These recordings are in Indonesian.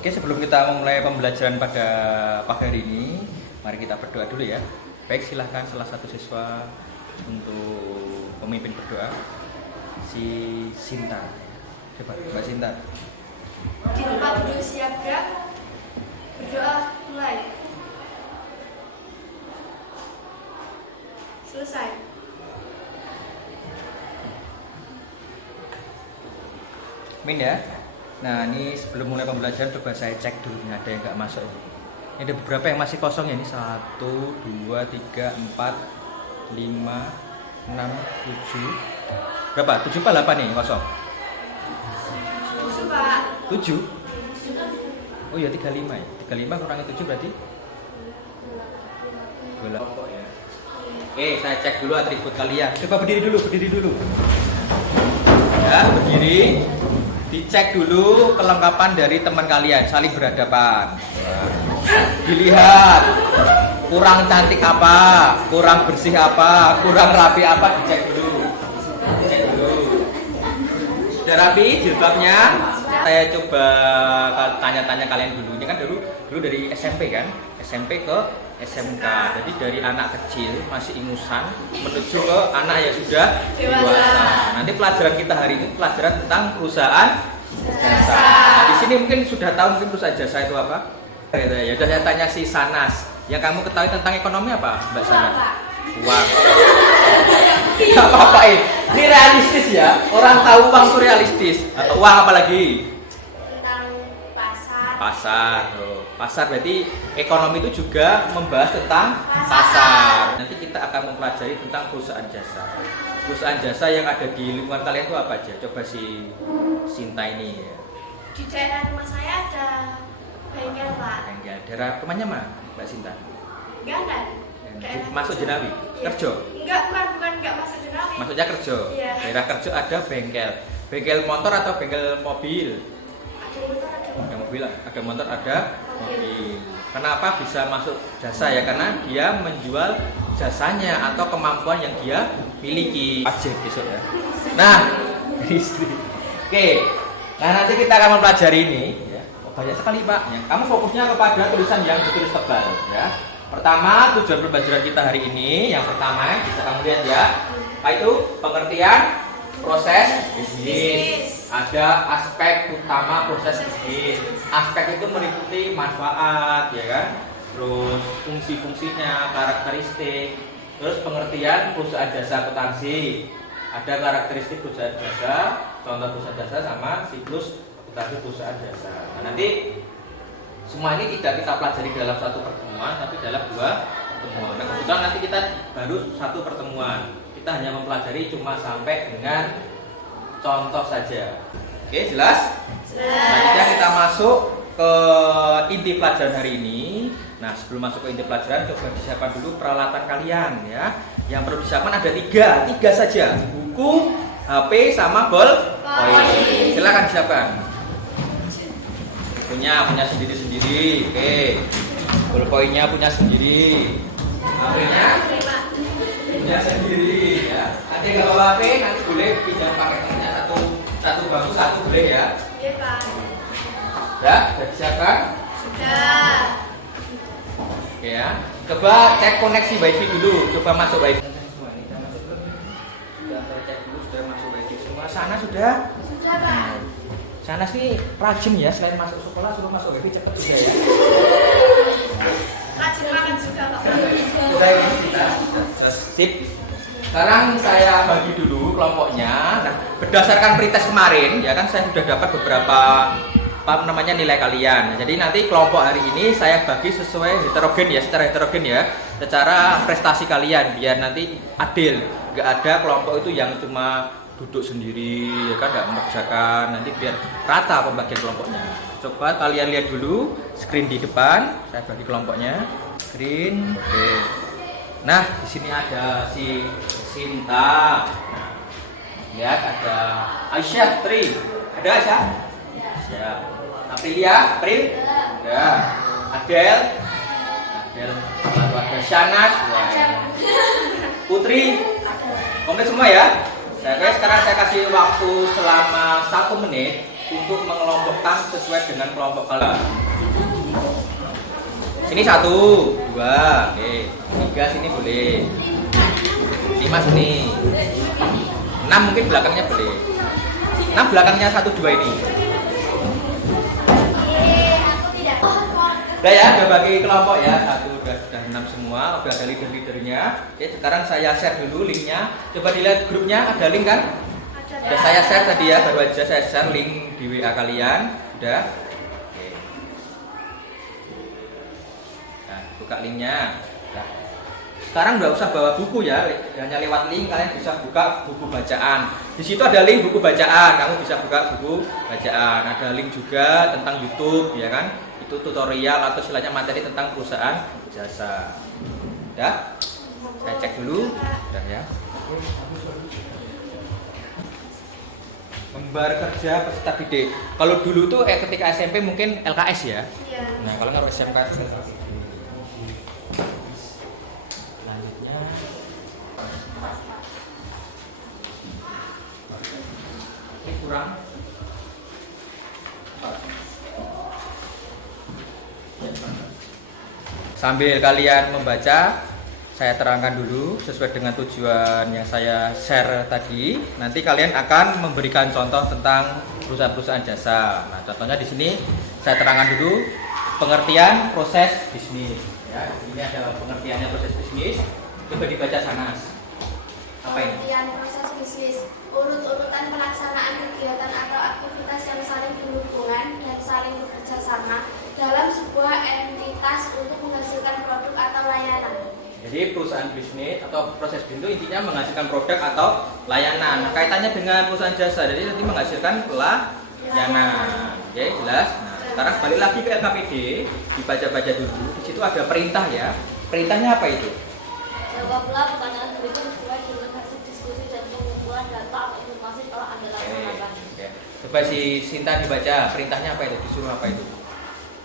Oke, sebelum kita memulai pembelajaran pada pagi hari ini, mari kita berdoa dulu ya. Baik, silahkan salah satu siswa untuk pemimpin berdoa, si Sinta. Coba, Mbak Sinta. Di tempat duduk siaga, berdoa mulai. Selesai. Amin ya. Nah, ini sebelum mulai pembelajaran coba saya cek dulu nih, ada yang nggak masuk ini. Ini ada beberapa yang masih kosong ya, ini 1, 2, 3, 4, 5, 6, 7. Berapa? 7 apa 8 nih kosong? 7, Pak. 7? Oh iya 35 ya. 35 kurangi 7 berarti 28 ya. Oke, saya cek dulu atribut kalian. Coba berdiri dulu. Ya, berdiri. Dicek dulu kelengkapan dari teman kalian, saling berhadapan. Dilihat kurang cantik apa, kurang bersih apa, kurang rapi apa, dicek dulu. Sudah rapi jilbabnya? Saya coba tanya-tanya kalian dulu. Ini kan dulu dari SMP kan, SMP ke SMK. Jadi dari anak kecil masih ingusan menuju ke anak yang sudah dewasa. Nanti pelajaran kita hari ini pelajaran tentang perusahaan jasa. Nah, di sini mungkin sudah tahu mungkin perusahaan jasa itu apa? Ya udah saya tanya si Sanas. Yang kamu ketahui tentang ekonomi apa, Mbak Sanas? Uang. Gak apa-apa ini realistis ya. Orang tahu uang itu realistis. Uang apa lagi? Tentang pasar. Pasar berarti ekonomi itu juga membahas tentang pasar. Nanti kita akan mempelajari tentang perusahaan jasa. Perusahaan jasa yang ada di lingkungan kalian itu apa aja? Coba si Sinta ini ya. Di daerah rumah saya ada bengkel, Pak. Bengkel. Daerah rumahnya mana, Mbak Sinta? Enggak ada. Masuk Jenawi? Kerjo? Bukan masuk Jenawi. Maksudnya Kerjo? Iya. Daerah Kerjo ada bengkel. Bengkel motor atau bengkel mobil? Ada motor, Ada mobil, ada motor, ada mobil. Kenapa bisa masuk jasa ya? Karena dia menjual jasanya atau kemampuan yang dia miliki. Wajib besok ya. Nah, istri. Oke. Nah, nanti kita akan mempelajari ini ya. Oh, banyak sekali, Pak. Ya. Kamu fokusnya kepada tulisan yang ditulis tebal ya. Pertama, tujuan pembelajaran kita hari ini yang pertama bisa kamu lihat ya. Apa itu? Pengertian proses bisnis. Ada aspek utama proses bisnis. Aspek itu meliputi manfaat, ya kan? Terus fungsi-fungsinya, karakteristik. Terus pengertian perusahaan jasa akuntansi. Ada karakteristik perusahaan jasa, contoh perusahaan jasa sama siklus akuntansi perusahaan jasa. Nah, nanti semua ini tidak kita pelajari dalam satu pertemuan, tapi dalam 2 pertemuan. Nah, kebetulan nanti kita baru 1 pertemuan. Kita hanya mempelajari cuma sampai dengan contoh saja. Oke, jelas? Selanjutnya kita masuk ke inti pelajaran hari ini. Nah, sebelum masuk ke inti pelajaran, coba disiapkan dulu peralatan kalian ya. Yang perlu disiapkan ada 3 saja. Buku, HP, sama bolpoin. Silakan disiapkan. Punya sendiri-sendiri. Oke. Bolpoinnya punya sendiri. HP-nya punya sendiri ya. Nanti kalau HP nanti boleh pinjam pakai temannya satu bangku 1 boleh ya. Iya, Pak. Ya, sudah disiapkan? Sudah. Oke ya. Coba cek koneksi wifi dulu. Coba masuk wifi. Sudah saya cek dulu sudah masuk wifi semua. Sana sudah? Sudah, Pak. Sana sih rajin ya, selain masuk sekolah suruh masuk wifi cepat juga ya. Rajin makan juga, Pak. Sudah ini kita. Sip. Sekarang saya bagi dulu kelompoknya. Nah, berdasarkan pretest kemarin ya kan saya sudah dapat beberapa nilai kalian. Jadi nanti kelompok hari ini saya bagi sesuai heterogen ya, secara heterogen ya, secara prestasi kalian biar nanti adil. Gak ada kelompok itu yang cuma duduk sendiri ya kan, gak mengerjakan. Nanti biar rata pembagian kelompoknya. Coba kalian lihat dulu screen di depan. Saya bagi kelompoknya. Screen. Oke. Nah, di sini ada si Sinta. Nah, lihat ada Aisyah, Tri. Ada Aisyah? Siap. Aprilia, April. Ya. Adel. Lalu ada Shanas. Putri. Komplit semua ya. Nah, guys, sekarang saya kasih waktu selama 1 menit untuk mengelompokkan sesuai dengan kelompok kalian. Sini 1, 2, oke. 3 sini boleh. 5 sini. 6 mungkin belakangnya boleh. 6 belakangnya 1, 2 ini. Udah ya, udah bagi kelompok ya. 1 udah 6 semua, udah ada leader-leadernya. Oke, sekarang saya share dulu linknya. Coba dilihat grupnya, ada link kan? Udah saya share tadi ya, baru aja saya share link di WA kalian. Udah. Oke. Nah, buka linknya. Nah, sekarang nggak usah bawa buku ya, hanya lewat link kalian bisa buka buku bacaan. Di situ ada link buku bacaan, kamu bisa buka buku bacaan. Ada link juga tentang YouTube, ya kan? Itu tutorial atau istilahnya materi tentang perusahaan jasa. Udah? Saya cek dulu. Udah ya. Lembar kerja peserta didik. Kalau dulu tuh ketika SMP mungkin LKS ya. Iya. Nah, kalau nggak SMK selanjutnya ini kurang. Sambil kalian membaca, saya terangkan dulu sesuai dengan tujuan yang saya share tadi. Nanti kalian akan memberikan contoh tentang perusahaan-perusahaan jasa. Nah, contohnya di sini saya terangkan dulu pengertian proses bisnis. Ya, ini ada pengertiannya proses bisnis. Coba dibaca sana. Apa ini? Pengertian proses bisnis, urut-urutan pelaksanaan kegiatan atau aktivitas yang saling berhubungan dan saling bekerja sama dalam sebuah entitas untuk menghasilkan produk atau layanan. Jadi perusahaan bisnis atau proses bisnis itu intinya menghasilkan produk atau layanan. Nah, kaitannya dengan perusahaan jasa, jadi nanti menghasilkan layanan. Oke, jelas. Nah, sekarang balik lagi ke LKPD, dibaca-baca dulu. Di situ ada perintah ya. Perintahnya apa itu? Jawablah pertanyaan berikut sesuai dengan hasil diskusi dan pengumpulan data atau informasi setelah Anda laksanakan. Oke. Coba si Sinta dibaca, perintahnya apa itu? Disuruh apa itu?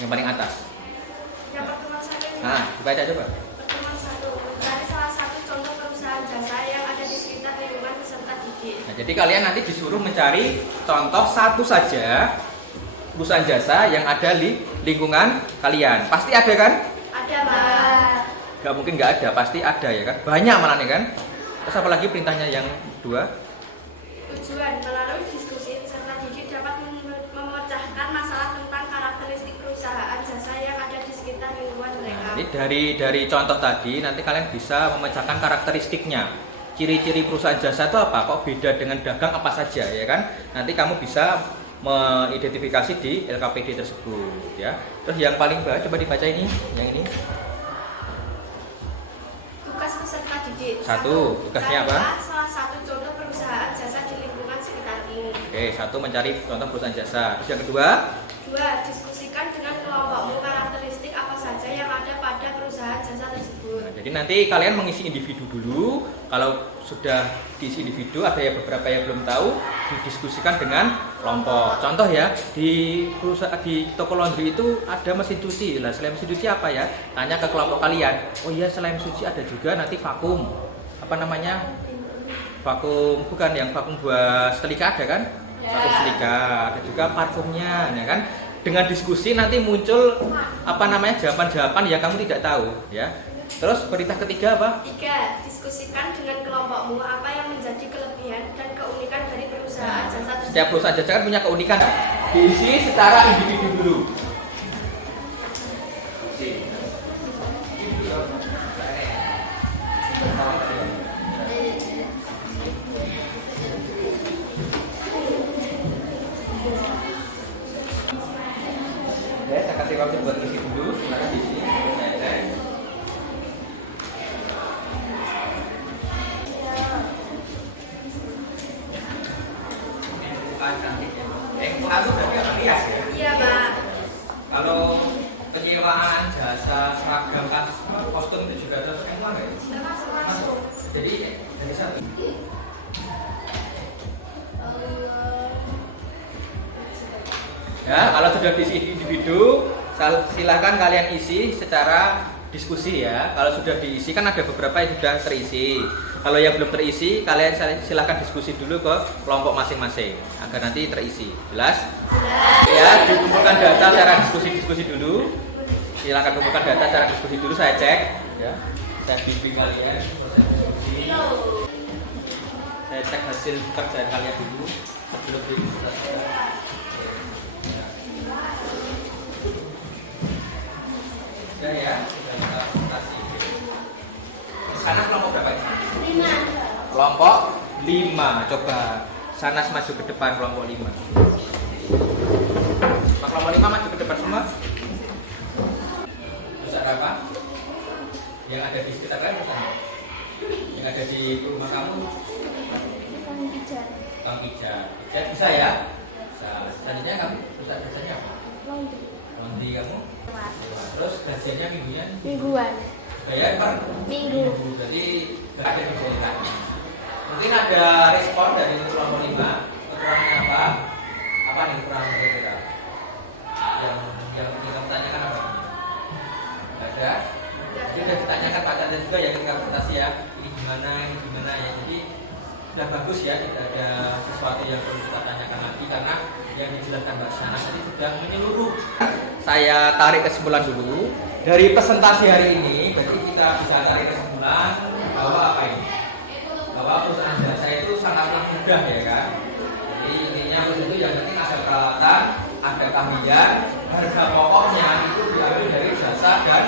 Yang paling atas. Yang pertemuan satu ini. Nah, dibaca coba. Pertemuan 1, mencari salah satu contoh perusahaan jasa yang ada di sekitar lingkungan peserta didik. Nah, jadi kalian nanti disuruh mencari contoh satu saja perusahaan jasa yang ada di lingkungan kalian. Pasti ada kan? Ada, Pak. Gak mungkin nggak ada, pasti ada ya kan? Banyak malah nih kan? Terus apalagi perintahnya yang kedua? Tujuan melalui diskusi peserta didik dapat memecahkan masalah tentang karakteristik perusahaan jasa yang ada di sekitar lingkungan mereka. Nah, ini dari contoh tadi nanti kalian bisa memecahkan karakteristiknya. Ciri-ciri perusahaan jasa itu apa? Kok beda dengan dagang apa saja ya kan? Nanti kamu bisa mengidentifikasi di LKPD tersebut ya. Terus yang paling bawah coba dibaca ini, yang ini. Tugas peserta didik. Satu, tugasnya apa? Carilah salah satu contoh perusahaan jasa di lingkungan sekitarmu. Oke, satu mencari contoh perusahaan jasa. Terus yang kedua? 2. Diskusikan dengan kelompokmu karakteristik apa saja yang ada pada perusahaan jasa tersebut. Nah, jadi nanti kalian mengisi individu dulu. Kalau sudah diisi individu, ada yang beberapa yang belum tahu, didiskusikan dengan kelompok. Contoh ya, di perusahaan di toko laundry itu ada mesin cuci. Lah, selain mesin cuci apa ya? Tanya ke kelompok kalian. Oh iya, selain mesin cuci ada juga nanti vakum. Apa namanya? Vakum, bukan yang vakum buat setrika ada kan? Vakum setrika, ada juga parfumnya, ya kan? Dengan diskusi nanti muncul apa namanya jawaban-jawaban yang kamu tidak tahu, ya. Terus perintah ketiga apa? 3. Diskusikan dengan kelompokmu apa yang menjadi kelebihan dan keunikan dari perusahaan jasa tersebut. Setiap perusahaan jasa kan punya keunikan. Diisi secara individu dulu. Oke, saya kasih waktu buat isi dulu. Silakan diisi. Aku tapi apa rias ya? Iya, Pak. Kalau penyewaan jasa seragam kostum itu juga termasuk M1 nggak ya? Termasuk langsung. Jadi dari satu. Ya, kalau sudah diisi individu, silahkan kalian isi secara diskusi ya. Kalau sudah diisi kan ada beberapa yang sudah terisi. Kalau yang belum terisi, kalian silahkan diskusi dulu ke kelompok masing-masing agar nanti terisi. Jelas? Ya, dikumpulkan data cara diskusi dulu. Silahkan kumpulkan data cara diskusi dulu. Saya cek. Ya, saya bimbing kalian proses diskusi. Saya cek hasil pekerjaan kalian dulu sebelum diskusi. Sudah ya, sudah kita presentasi. Sana kelompok berapa ini? 5. Kelompok 5. Coba Sanas maju ke depan kelompok 5. Kelompok 5 maju ke depan semua. Pusat apa? Yang ada di sekitar kalian pusatnya? Yang ada di rumah kamu? Bang Pijat. Pijat bisa ya? Bisa. Selanjutnya kamu pusat biasanya apa? Laundry kamu? Terus gajiannya mingguan? Mingguan. Bayar per Minggu. Jadi ada di daerah. Mungkin ada respon dari kelompok 5. Kekurangannya apa? Apa nih kekurangan kira-kira? Yang ingin kamu tanyakan apa? Ada. Jadi sudah ditanyakan Pak Chandra juga ya ketika presentasi ya. Ini gimana ya. Jadi sudah bagus ya. Tidak ada sesuatu yang perlu kita tanyakan lagi karena yang dijelaskan Mbak Sana tadi sudah menyeluruh. Saya tarik kesimpulan dulu dari presentasi hari ini. Berarti kita bisa tarik kesimpulan bahwa apa ini? Bahwa perusahaan jasa itu sangatlah mudah ya kan. Jadi intinya itu yang penting ada peralatan, ada keahlian, harga pokoknya itu diambil dari jasa dan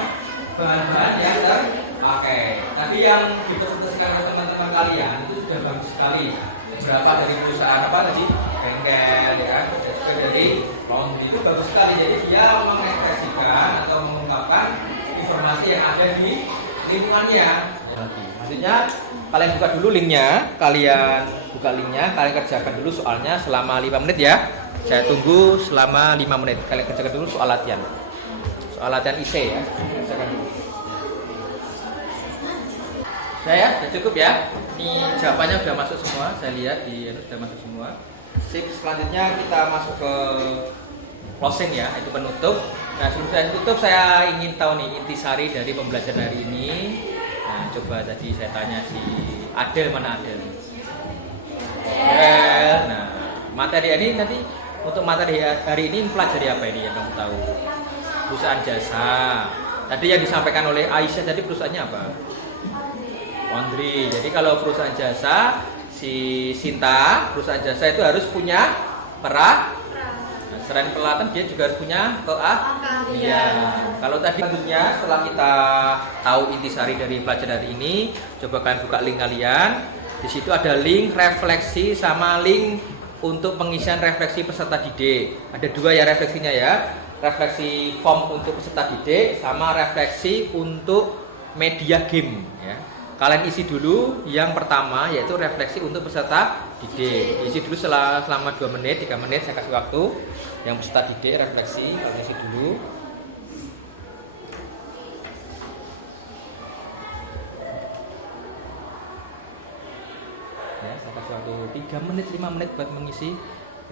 bahan-bahan yang terpakai. Tapi yang dipresentasikan oleh teman-teman kalian itu sudah bagus sekali. Beberapa dari perusahaan apa tadi? Bengkel ya kan, juga dari laundry itu bagus sekali. Jadi dia mengekspresikan atau mengungkapkan informasi yang ada di lingkungannya. Maksudnya kalian buka dulu linknya, kalian kerjakan dulu soalnya selama 5 menit ya. Saya tunggu selama 5 menit. Kalian kerjakan dulu soal latihan IC ya. Kerjakan dulu. Sudah cukup ya. Ini jawabannya sudah masuk semua. Saya lihat sudah masuk semua. Sip, selanjutnya kita masuk ke closing ya, itu penutup. Nah, sebelum saya tutup saya ingin tahu nih intisari dari pembelajaran hari ini. Nah, coba tadi saya tanya si Adel, mana Adel? Adel. Nah, materi ini nanti untuk materi hari ini pelajari apa ini yang kamu tahu? Perusahaan jasa. Tadi yang disampaikan oleh Aisyah tadi perusahaannya apa? Laundry. Jadi kalau perusahaan jasa, si Sinta, perusahaan jasa itu harus punya selain peralatan dia juga harus punya keahlian. Kalau tadi selanjutnya setelah kita tahu intisari dari pelajaran hari ini, coba kalian buka link kalian. Di situ ada link refleksi sama link untuk pengisian refleksi peserta didik. Ada 2 ya refleksinya ya. Refleksi form untuk peserta didik sama refleksi untuk media game ya. Kalian isi dulu yang pertama yaitu refleksi untuk peserta didik. Isi dulu selama 2 menit, 3 menit saya kasih waktu. Yang peserta didik refleksi, kalian isi dulu. Ya, saya kasih waktu 3 menit, 5 menit buat mengisi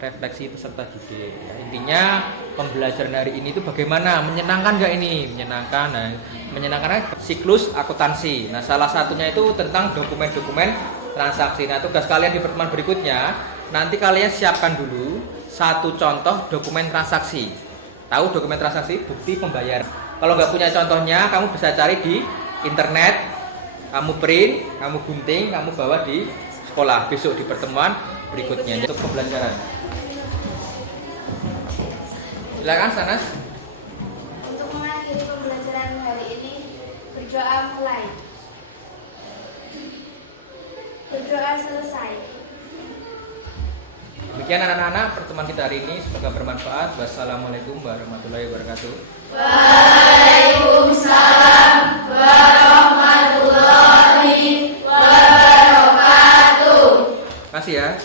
refleksi peserta didik. Ya, intinya pembelajaran hari ini itu bagaimana? Menyenangkan nggak ini? Menyenangkan. Nah, menyenangkan siklus akuntansi. Nah, salah satunya itu tentang dokumen-dokumen transaksi. Nah, tugas kalian di pertemuan berikutnya nanti kalian siapkan dulu 1 contoh dokumen transaksi. Tahu dokumen transaksi? Bukti pembayaran. Kalau nggak punya contohnya, kamu bisa cari di internet. Kamu print, kamu gunting, kamu bawa di sekolah besok di pertemuan berikutnya untuk pembelajaran. Silakan Sanas. Untuk mengakhiri pembelajaran hari ini, berdoa mulai. Berdoa selesai. Demikian anak-anak pertemuan kita hari ini, semoga bermanfaat. Wassalamualaikum warahmatullahi wabarakatuh. Waalaikumsalam warahmatullahi wabarakatuh. Terima kasih ya.